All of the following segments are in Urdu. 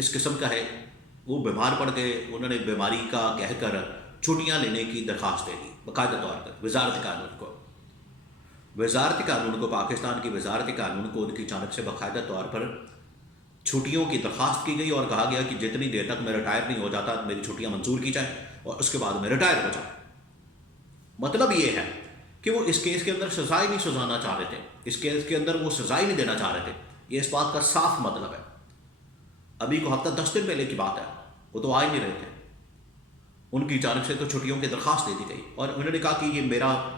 کس قسم کا ہے، وہ بیمار پڑ گئے، انہوں نے بیماری کا کہہ کر چھٹیاں لینے کی درخواست دے دی باقاعدہ طور پر وزارت قانون کو. وزارت قانون کو، پاکستان کی وزارت قانون کو ان کی جانب سے باقاعدہ طور پر چھٹیوں کی درخواست کی گئی اور کہا گیا کہ جتنی دیر تک میں ریٹائر نہیں ہو جاتا میری چھٹیاں منظور کی جائیں اور اس کے بعد میں ریٹائر ہو جاؤں. مطلب یہ ہے کہ وہ اس کیس کے اندر سزا ہی نہیں سزانا چاہ رہے تھے، اس کیس کے اندر وہ سزا ہی نہیں دینا چاہ رہے تھے. یہ اس بات کا صاف مطلب ہے. ابھی کو ہفتہ 10 دن پہلے کی بات ہے، وہ تو آ ہی نہیں رہے تھے. ان کی جانب سے تو چھٹیوں کی درخواست دے دی گئی اور انہوں نے کہا کہ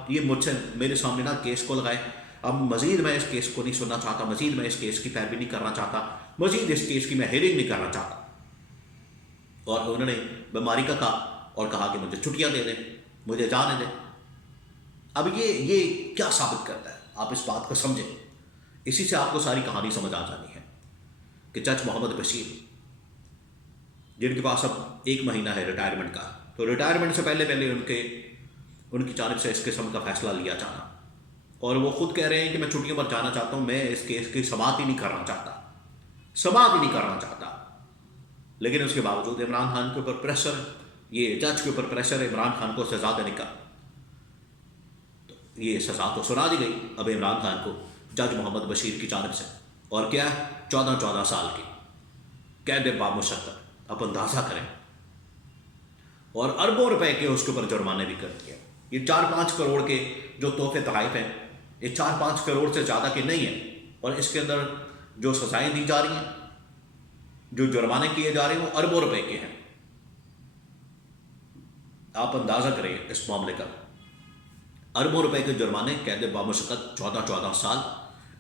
یہ مجھ سے میرے سامنے نہ کیس کو لگائے، اب مزید میں اس کیس کو نہیں سننا چاہتا، مزید میں اس کیس کی پیروی نہیں کرنا چاہتا، مزید اس کیس کی میں ہیئرنگ نہیں کرنا چاہتا. اور انہوں نے بیماری کا کہا اور کہا کہ مجھے چھٹیاں دے دیں، مجھے جانے دیں. اب یہ کیا ثابت کرتا ہے؟ آپ اس بات کو سمجھیں. اسی سے آپ کو ساری کہانی سمجھ آ جانی ہے کہ جج محمد بشیر جن کے پاس اب 1 مہینہ ہے ریٹائرمنٹ کا، تو ریٹائرمنٹ سے پہلے ان کی جانب سے اس قسم کا فیصلہ لیا جانا، اور وہ خود کہہ رہے ہیں کہ میں چھٹیوں پر جانا چاہتا ہوں، میں اس کیس کی سماعت ہی نہیں کرنا چاہتا. لیکن اس کے باوجود عمران خان کے اوپر پریشر، یہ جج کے اوپر پریشر ہے عمران خان کو سزا دینے کا. تو یہ سزا تو سنا دی گئی اب عمران خان کو جج محمد بشیر کی جانب سے، اور کیا 14 سال کی قید بامشقت. آپ اندازہ کریں، اور اربوں روپے کے اس کے اوپر جرمانے بھی کر دیا. یہ 4-5 کروڑ کے جو تحفے تحائف ہیں، یہ 4-5 کروڑ سے زیادہ کے نہیں ہیں، اور اس کے اندر جو سزائیں دی جا رہی ہیں، جو جرمانے کیے جا رہے ہیں، وہ اربوں روپے کے ہیں. آپ اندازہ کریں اس معاملے کا، اربوں روپے کے جرمانے، قید بامشقت 14 سال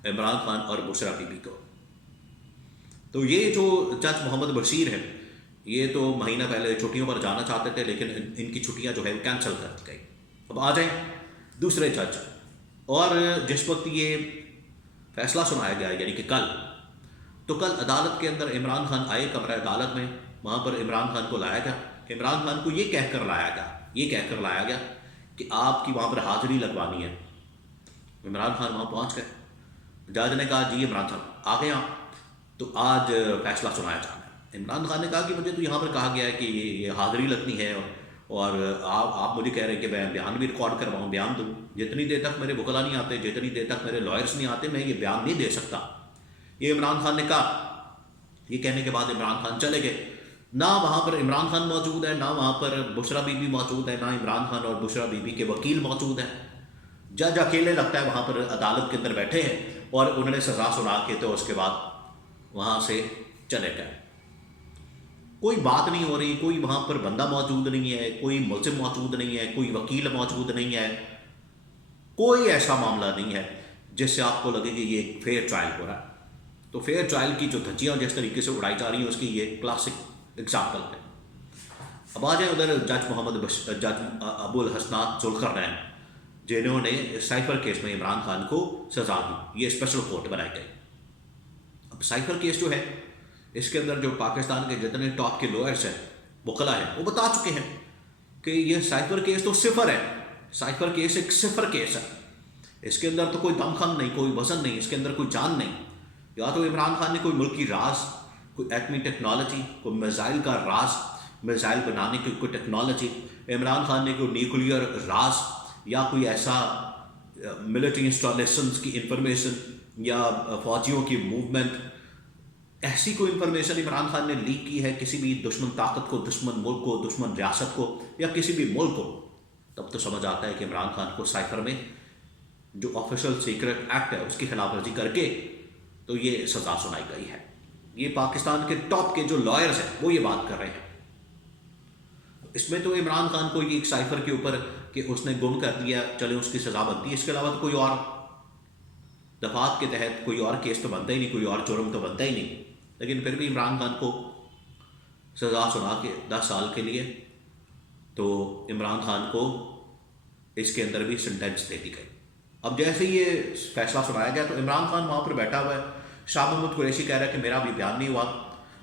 عمران خان اور بشرا بی بی کو. تو یہ جو جج محمد بشیر ہیں، یہ تو مہینہ پہلے چھٹیوں پر جانا چاہتے تھے، لیکن ان کی چھٹیاں جو ہے کینسل کر دی گئی. اب آ جائیں دوسرے جج، اور جس وقت یہ فیصلہ سنایا گیا یعنی کہ کل عدالت کے اندر عمران خان آئے کمرہ عدالت میں، وہاں پر عمران خان کو لایا گیا. عمران خان کو یہ کہہ کر لایا گیا کہ آپ کی وہاں پر حاضری لگوانی ہے. عمران خان وہاں پہنچ گئے، جج نے کہا جی عمران خان آ گئے آپ، تو آج فیصلہ سنایا جانا ہے. عمران خان نے کہا کہ مجھے تو یہاں پر کہا گیا ہے کہ یہ حاضری لگنی ہے، اور آپ مجھے کہہ رہے ہیں کہ میں بیان بھی ریکارڈ کرواؤں، بیان دوں. جتنی دیر تک میرے وکلا نہیں آتے، جتنی دیر تک میرے لائرس نہیں آتے، میں یہ بیان نہیں دے سکتا. یہ عمران خان نے کہا. یہ کہنے کے بعد عمران خان چلے گئے. نہ وہاں پر عمران خان موجود ہے، نہ وہاں پر بشرا بی بی موجود ہے، نہ عمران خان اور بشرا بی بی کے وکیل موجود ہیں. جج اکیلے لگتا ہے وہاں پر عدالت کے اندر بیٹھے ہیں، اور انہوں نے سزا سنا کے تو اس کے بعد وہاں سے چلے گئے. کوئی بات نہیں ہو رہی، کوئی وہاں پر بندہ موجود نہیں ہے، کوئی ملزم موجود نہیں ہے، کوئی وکیل موجود نہیں ہے، کوئی ایسا معاملہ نہیں ہے جس سے آپ کو لگے کہ یہ ایک فیئر ٹرائل ہو رہا ہے. تو فیئر ٹرائل کی جو دھجیاں جس طریقے سے اڑائی جا رہی ہیں، اس کی یہ کلاسک اگزامپل ہے. اب آ جائیں ادھر جج ابو الحسنات ذوالقرنین، جنہوں نے سائفر کیس میں عمران خان کو سزا دی. یہ اسپیشل کورٹ بنائے گئے. اب سائفر کیس جو ہے، اس کے اندر جو پاکستان کے جتنے ٹاپ کے لوئرس ہیں، وکلا ہیں، وہ بتا چکے ہیں کہ یہ سائفر کیس تو صفر ہے. سائفر کیس ایک صفر کیس ہے. اس کے اندر تو کوئی دم خم نہیں، کوئی وزن نہیں، اس کے اندر کوئی جان نہیں. یا تو عمران خان نے کوئی ملکی راز، کوئی ایٹمی ٹیکنالوجی، کوئی میزائل کا راز، میزائل بنانے کی کوئی ٹیکنالوجی، عمران خان نے کوئی نیوکلیئر راز یا کوئی ایسا ملٹری انسٹالیشنز کی انفارمیشن یا فوجیوں کی موومنٹ، ایسی کوئی انفارمیشن عمران خان نے لیک کی ہے کسی بھی دشمن طاقت کو، دشمن ملک کو، دشمن ریاست کو، یا کسی بھی ملک کو، تب تو سمجھ آتا ہے کہ عمران خان کو سائفر میں جو آفیشل سیکرٹ ایکٹ ہے اس کی خلاف ورزی کر کے تو یہ سزا سنائی گئی ہے. یہ پاکستان کے ٹاپ کے جو لائرز ہیں وہ یہ بات کر رہے ہیں. اس میں تو عمران خان کو ایک سائفر کے اوپر کہ اس نے گم کر دیا، چلے اس کی سزا بنتی ہے، اس کے علاوہ تو کوئی اور دفعات کے تحت کوئی اور کیس تو بنتا ہی نہیں، کوئی اور جرم تو بنتا ہی نہیں. لیکن پھر بھی عمران خان کو سزا سنا کے 10 سال کے لیے تو عمران خان کو اس کے اندر بھی سینٹینس دے دی گئی. اب جیسے یہ فیصلہ سنایا گیا تو عمران خان وہاں پر بیٹھا ہوا ہے. شاہ محمود قریشی کہہ رہا ہے کہ میرا بھی بیان نہیں ہوا.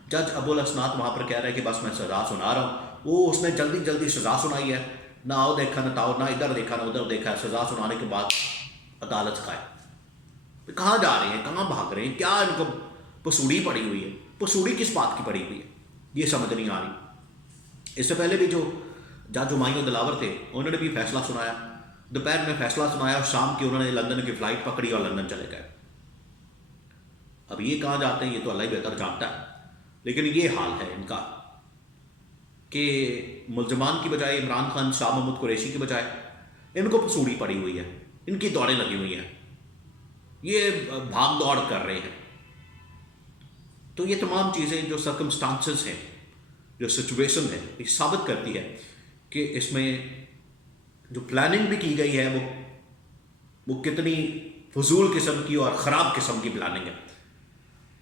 جج ابو الحسنات وہاں پر کہہ رہا ہے کہ بس میں سزا سنا رہا ہوں. وہ اس نے جلدی سزا سنائی ہے، نہ آؤ دیکھا نہ تاؤ، نہ ادھر دیکھا نہ ادھر دیکھا. سزا سنانے کے بعد عدالت قائم. کہاں جا رہے ہیں، کہاں بھاگ رہے ہیں، کیا ان کو پسوڑی پڑی ہوئی ہے. پسوڑی کس بات کی پڑی ہوئی ہے یہ سمجھ نہیں آ رہی. اس سے پہلے بھی جو جج ہمایوں دلاور تھے انہوں نے بھی فیصلہ سنایا, دوپہر میں فیصلہ سنایا اور شام کی انہوں نے لندن کی فلائٹ پکڑی اور لندن چلے گئے. اب یہ کہاں جاتے ہیں یہ تو اللہ ہی بہتر جانتا ہے, لیکن یہ حال ہے ان کا کہ ملزمان کی بجائے عمران خان, شاہ محمود قریشی کی بجائے ان کو پسوڑی پڑی ہوئی ہے, ان کی دوڑیں لگی ہوئی ہیں, یہ بھاگ دوڑ کر رہے ہیں. تو یہ تمام چیزیں جو سرکمسٹانسز ہیں, جو سچویشن ہے, یہ ثابت کرتی ہے کہ اس میں جو پلاننگ بھی کی گئی ہے وہ کتنی فضول قسم کی اور خراب قسم کی پلاننگ ہے.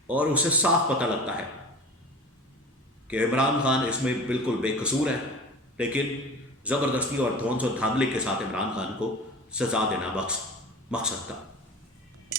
اور اسے صاف پتہ لگتا ہے کہ عمران خان اس میں بالکل بے قصور ہے, لیکن زبردستی اور دھونس و دھاندلی کے ساتھ عمران خان کو سزا دینا مقصد تھا.